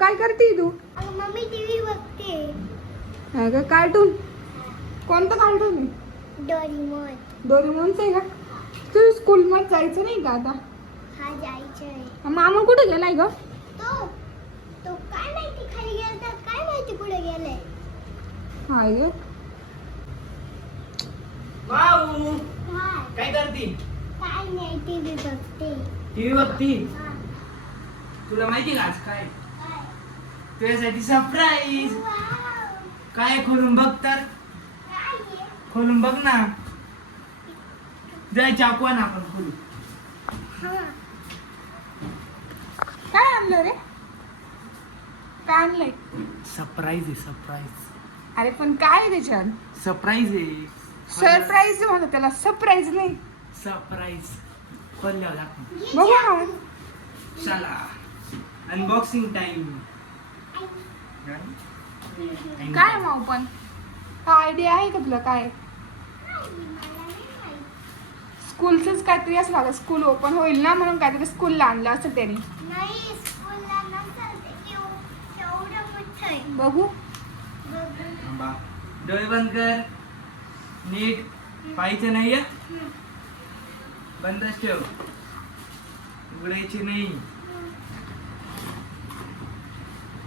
काय करते तू? Mummy TV बघते. अगं कार्टून कोणतं कार्टून आहे? डोरेमोन. डोरेमॉनचं आहे का? तू स्कूलमध्ये जायचं नाही का आता? हा जायचंय. मामा कुठे गेलाय ग? तो तो काय माहिती खाली गेला तर काय माहिती कुठे गेलाय. हाय ग. माऊ काय काय करती? काय नाही टीव्ही बघते. टीव्ही बघती? हा. तुला माहिती का आज काय काय? तुझ्यासाठी सरप्राईज. वाव. काय खोलून बघ तर. काय आहे? खोलून बघ ना. जाय चाकू आण आपण खोलू. हा. काय आणलं रे? काय आणलंय? सरप्राईज आहे सरप्राईज. अरे पण काय आहे त्याच्यात? सरप्राईज आहे. सरप्राईज म्हणतो त्याला, सरप्राईज नाही. सरप्राईज खोलल्यावर दाखव. बघू ना. चला अनबॉक्सिंग टाइम. काय माऊ पण काय आयडिया आहे का तुला? काय स्कूलचंच काहीतरी असं लागलं, स्कूल ओपन होईल ना म्हणून काहीतरी स्कूलला आणलं असं त्याने. नाही स्कूलला नसेल ते एवढं मोठं आहे. बघू. थांबा. डोळे बंद कर. नीट पाहायचं नाहीये. बंदच ठेव. उघडायची नाही.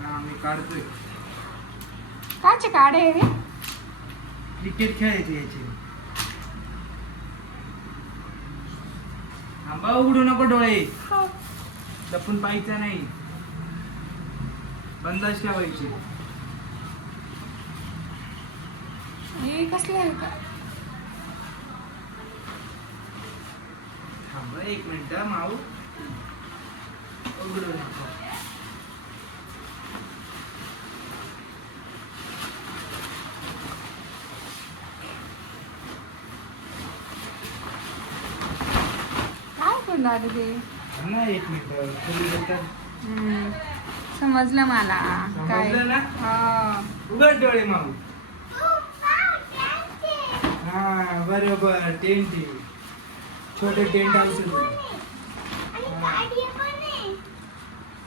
हा मी काढतोय. काचे काढे आहे रे? क्रिकेट खेळायचे याचे. थांबा उघडू नको डोळे. लपून पाहायचं नाही. बंदच ठेवायचे. हे कसलं आहे का? थांबा एक मिनिट माऊ. उघडू नको. काय करणार रे ते? ना एक मिनिट खोली बघतात. समजलं मला. काय समजलं ना? हा. उघड डोळे माऊ. हा बरोबर टेंट आहे. छोटे टेंट आणतो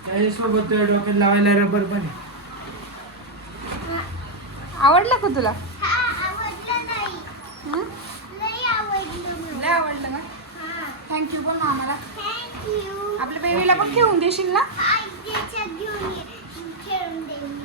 त्याच्यासोबत तुझ्या डोक्यात लावायला रबर पण आहे. आवडलं का तुला? आवडलं नाही. हं? लई आवडलं. लय आवडलं ना. हा. थँक्यू पण मामाला. थँक्यू. आपल्या बेबीला पण घेऊन देशील ना? आज त्याच्यात घेऊन ये. खेळून देईन.